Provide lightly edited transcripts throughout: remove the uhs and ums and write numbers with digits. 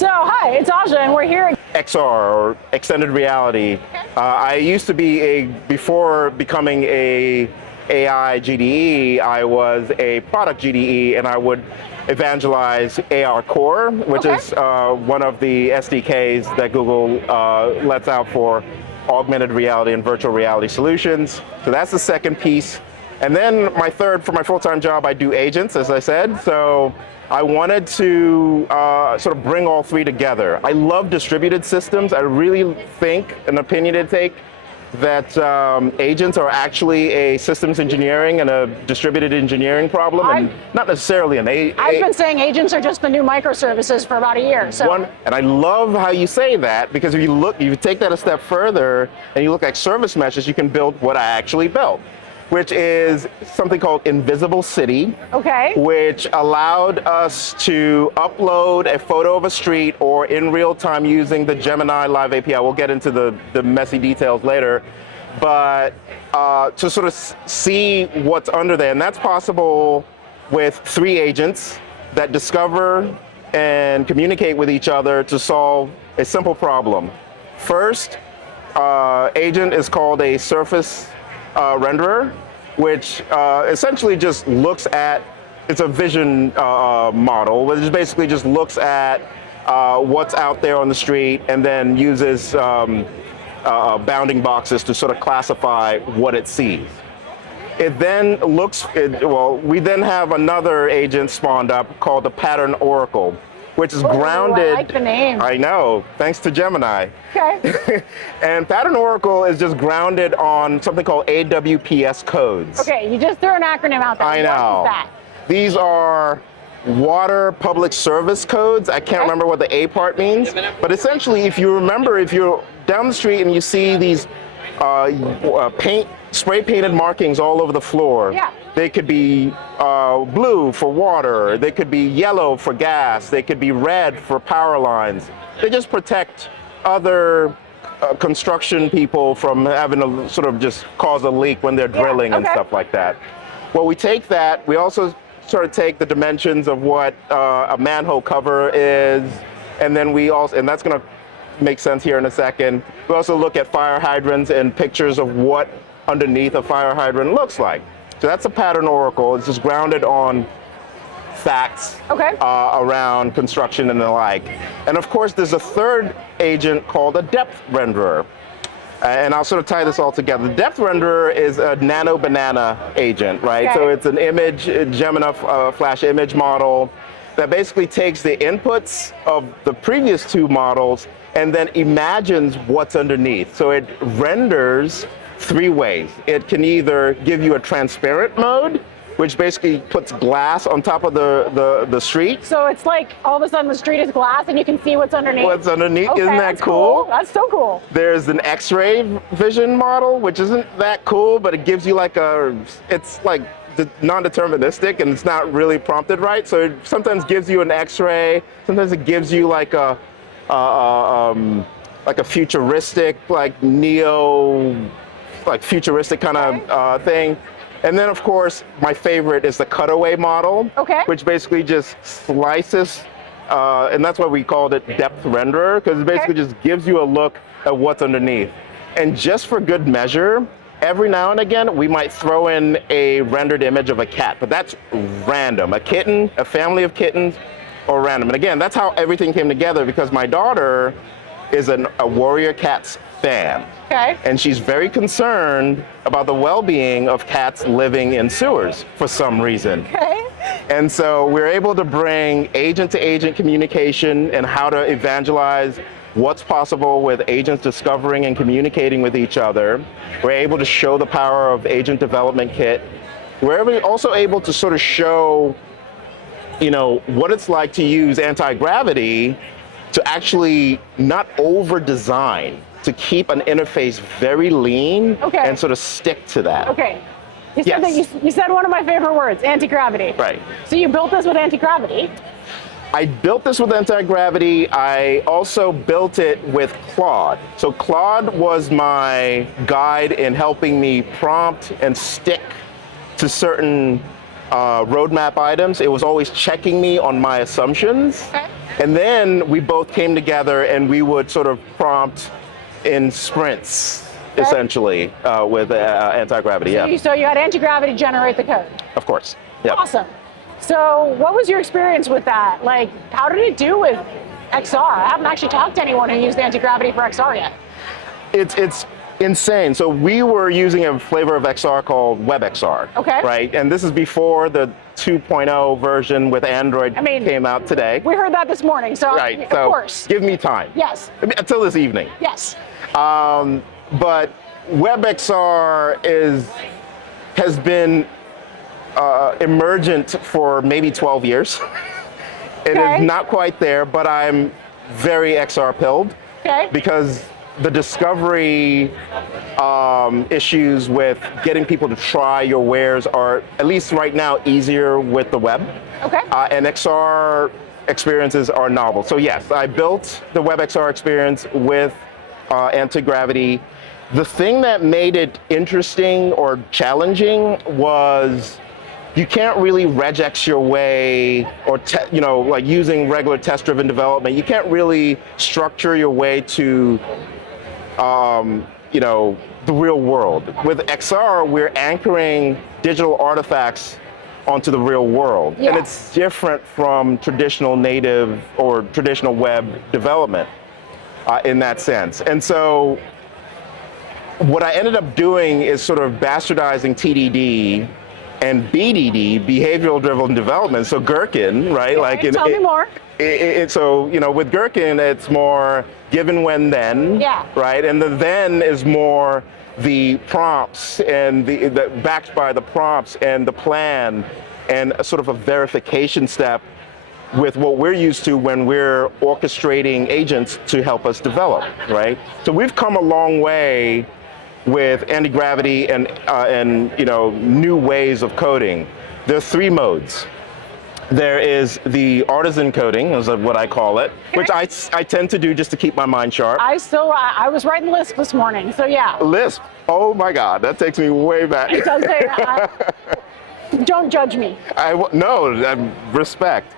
So, hi, it's Aja, and we're here. XR, or extended reality. I used to be before becoming a AI GDE, I was a product GDE, and I would evangelize AR Core, which is one of the SDKs that Google lets out for augmented reality and virtual reality solutions. So that's the second piece. And then my third, for my full-time job, I do agents, as I said. So I wanted to sort of bring all three together. I love distributed systems. I really think, an opinionated take, that agents are actually a systems engineering and a distributed engineering problem, and not necessarily an I've been saying agents are just the new microservices for about a year. So. And I love how you say that, because if you take that a step further and you look at service meshes, you can build what I actually built, which is something called Invisible City, which allowed us to upload a photo of a street or in real time using the Gemini Live API. We'll get into the messy details later, but to sort of see what's under there. And that's possible with 3 agents that discover and communicate with each other to solve a simple problem. First agent is called a surface renderer, which essentially just looks at, it's a vision model, which basically just looks at what's out there on the street and then uses bounding boxes to sort of classify what it sees. It then we then have another agent spawned up called the Pattern Oracle, which is grounded. I like the name. I know, thanks to Gemini. Okay. And Pattern Oracle is just grounded on something called AWPS codes. Okay, you just threw an acronym out there. I know. What is that? These are Water Public Service codes. I can't remember what the A part means, but essentially, if you remember, if you're down the street and you see these spray painted markings all over the floor. Yeah. They could be blue for water, they could be yellow for gas, they could be red for power lines. They just protect other construction people from having to sort of just cause a leak when they're drilling and stuff like that. Well, we take that, we also sort of take the dimensions of what a manhole cover is, and then and that's gonna make sense here in a second. We also look at fire hydrants and pictures of what underneath a fire hydrant looks like. So that's a Pattern Oracle. It's just grounded on facts around construction and the like. And of course, there's a third agent called a depth renderer. And I'll sort of tie this all together. The depth renderer is a nano banana agent, right? Okay. So it's an image, Gemini Flash image model that basically takes the inputs of the previous 2 models and then imagines what's underneath. So it renders 3 ways. It can either give you a transparent mode, which basically puts glass on top of the street. So it's like all of a sudden the street is glass and you can see what's underneath? What's underneath, okay, isn't that cool? That's so cool. There's an X-ray vision model, which isn't that cool, but it gives you it's like non-deterministic and it's not really prompted right. So it sometimes gives you an X-ray, sometimes it gives you like a futuristic, futuristic kind of thing. And then, of course, my favorite is the cutaway model, which basically just slices, and that's why we called it depth renderer, because it basically just gives you a look at what's underneath. And just for good measure, every now and again, we might throw in a rendered image of a cat, but that's random. A kitten, a family of kittens, or random. And again, that's how everything came together, because my daughter is a Warrior Cats fan. And she's very concerned about the well-being of cats living in sewers for some reason. And so we're able to bring agent-to-agent communication and how to evangelize what's possible with agents discovering and communicating with each other. We're able to show the power of Agent Development Kit. We're also able to sort of show, what it's like to use anti-gravity to actually not over-design, to keep an interface very lean and sort of stick to that. You said you said one of my favorite words, anti-gravity. Right. So you built this with anti-gravity. I built this with anti-gravity. I also built it with Claude. So Claude was my guide in helping me prompt and stick to certain roadmap items. It was always checking me on my assumptions. And then we both came together and we would sort of prompt in sprints, essentially, with anti-gravity. So you had anti-gravity generate the code? Of course. Yep. Awesome. So what was your experience with that? Like, how did it do with XR? I haven't actually talked to anyone who used anti-gravity for XR yet. It's insane. So we were using a flavor of XR called WebXR. Okay. Right? And this is before the 2.0 version with Android came out today. We heard that this morning, so right. Of course. Give me time. Yes. Until this evening. Yes. But WebXR has been emergent for maybe 12 years. It is not quite there, but I'm very XR pilled. Because the discovery issues with getting people to try your wares are, at least right now, easier with the web. And XR experiences are novel. So yes, I built the WebXR experience with anti-gravity. The thing that made it interesting or challenging was you can't really regex your way, or like using regular test-driven development, you can't really structure your way to the real world. With XR, we're anchoring digital artifacts onto the real world. And it's different from traditional native or traditional web development in that sense. And so what I ended up doing is sort of bastardizing TDD and BDD, behavioral driven development. So Gherkin, right? Tell me more. So, with Gherkin, it's more given, when, then, right? And the then is more the prompts and the backed by the prompts and the plan and a sort of a verification step with what we're used to when we're orchestrating agents to help us develop, right? So we've come a long way with anti-gravity and new ways of coding. There are 3 modes. There is the Artisan coding, is what I call it, which I tend to do just to keep my mind sharp. I was writing Lisp this morning, so yeah. Lisp, oh my God, that takes me way back. It does don't judge me. No, respect.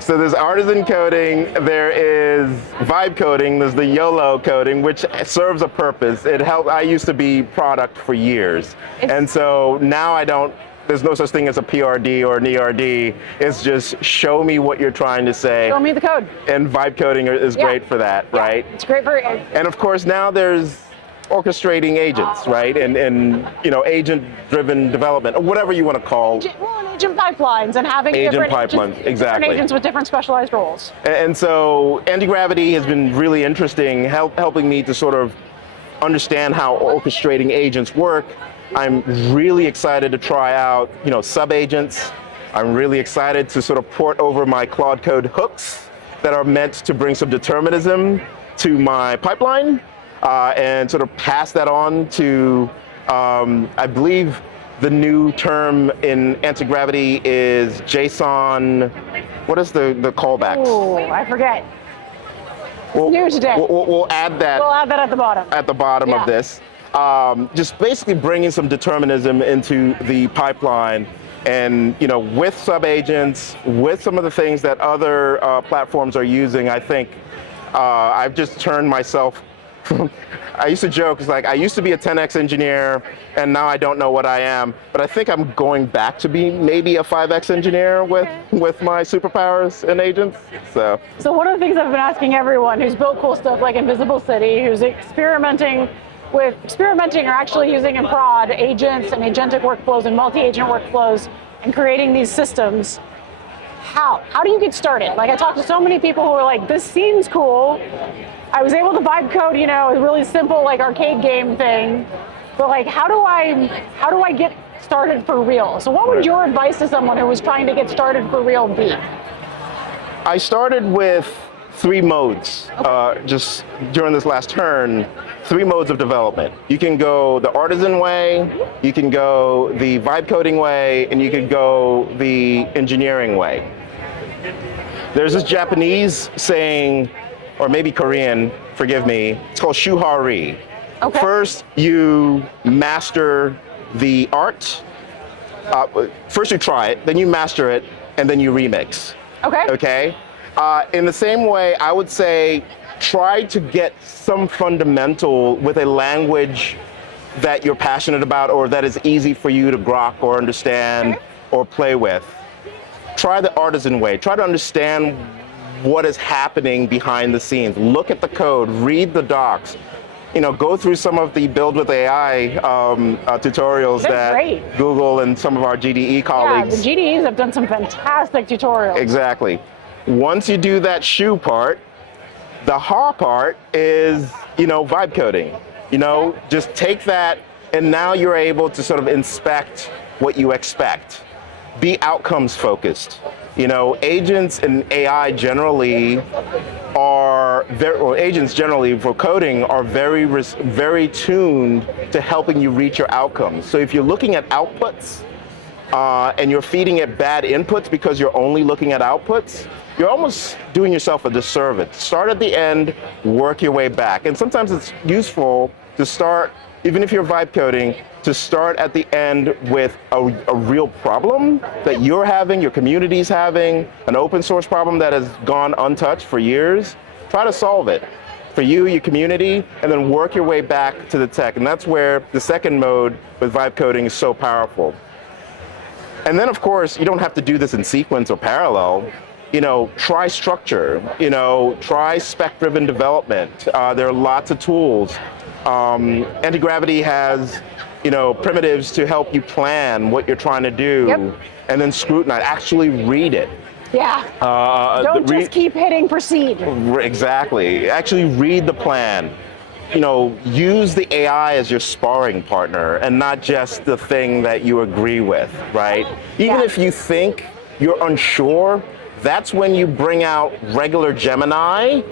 So there's Artisan coding, there is vibe coding, there's the YOLO coding, which serves a purpose. I used to be product for years. And so now there's no such thing as a PRD or an ERD. It's just show me what you're trying to say. Show me the code. And vibe coding is great for that, right? It's great for And of course now there's orchestrating agents, right? And agent-driven development, or whatever you want to call. Agent pipelines and having different different agents with different specialized roles. And so anti-gravity has been really interesting, helping me to sort of understand how orchestrating agents work. I'm really excited to try out, sub-agents. I'm really excited to sort of port over my Claude Code hooks that are meant to bring some determinism to my pipeline and sort of pass that on to, I believe the new term in anti-gravity is JSON. What is the callbacks? Oh, I forget. It's new today. We'll add that. We'll add that at the bottom. At the bottom of this. Just basically bringing some determinism into the pipeline, and with sub-agents, with some of the things that other platforms are using, I think I've just turned myself. I used to joke, it's like I used to be a 10x engineer, and now I don't know what I am. But I think I'm going back to be maybe a 5x engineer with my superpowers and agents. So one of the things I've been asking everyone who's built cool stuff like Invisible City, who's experimenting or actually using in prod agents and agentic workflows and multi-agent workflows and creating these systems, how do you get started? Like, I talked to so many people who are like, this seems cool. I was able to vibe code, a really simple like arcade game thing, but like, how do I get started for real? So what would your advice to someone who was trying to get started for real be? I started with 3 modes, just during this last turn, 3 modes of development. You can go the Artisan way, you can go the vibe coding way, and you can go the engineering way. There's this Japanese saying, or maybe Korean, forgive me, it's called shuhari. Okay. First, you master the art. First you try it, then you master it, and then you remix. Okay. Okay. In the same way, I would say try to get some fundamental with a language that you're passionate about or that is easy for you to grok or understand or play with. Try the Artisan way. Try to understand what is happening behind the scenes. Look at the code, read the docs. Go through some of the Build with AI tutorials that Google and some of our GDE colleagues. Yeah, the GDEs have done some fantastic tutorials. Exactly. Once you do that shoe part, the ha part is, vibe coding. Just take that, and now you're able to sort of inspect what you expect. Be outcomes focused. Agents and AI generally agents generally for coding are very tuned to helping you reach your outcomes. So if you're looking at outputs and you're feeding it bad inputs because you're only looking at outputs, you're almost doing yourself a disservice. Start at the end, work your way back. And sometimes it's useful to start, even if you're vibe coding, to start at the end with a real problem that you're having, your community's having, an open source problem that has gone untouched for years. Try to solve it for you, your community, and then work your way back to the tech. And that's where the second mode with vibe coding is so powerful. And then, of course, you don't have to do this in sequence or parallel. Try structure, try spec-driven development. There are lots of tools. Anti-gravity has, primitives to help you plan what you're trying to do, and then scrutinize, actually read it. Yeah, don't just keep hitting proceed. Exactly, actually read the plan. Use the AI as your sparring partner and not just the thing that you agree with, right? Even if you think you're unsure, that's when you bring out regular Gemini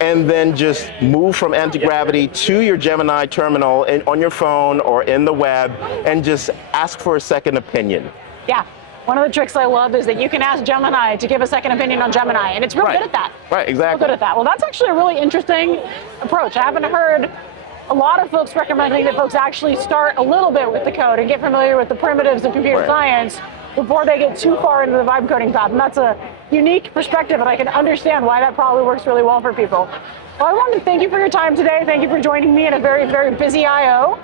and then just move from anti-gravity to your Gemini terminal on your phone or in the web and just ask for a second opinion. Yeah. One of the tricks I love is that you can ask Gemini to give a second opinion on Gemini, and it's real good at that. Right, exactly. Real good at that. Well, that's actually a really interesting approach. I haven't heard a lot of folks recommending that folks actually start a little bit with the code and get familiar with the primitives of computer science before they get too far into the vibe coding path. And that's a unique perspective, and I can understand why that probably works really well for people. Well, I wanted to thank you for your time today. Thank you for joining me in a very, very busy I.O.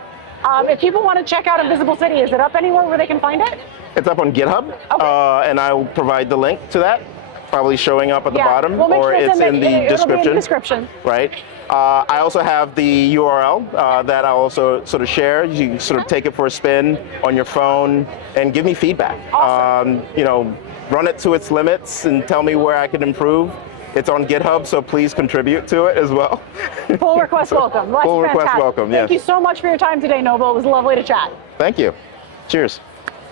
If people want to check out Invisible City, is it up anywhere where they can find it? It's up on GitHub, and I will provide the link to that, probably showing up at the bottom, or it's in the description. Right. I also have the URL that I'll also sort of share. You can sort of take it for a spin on your phone and give me feedback. Awesome. Run it to its limits and tell me where I can improve. It's on GitHub, so please contribute to it as well. Pull request welcome. Well, Pull request welcome, yes. Thank you so much for your time today, Noble. It was lovely to chat. Thank you. Cheers.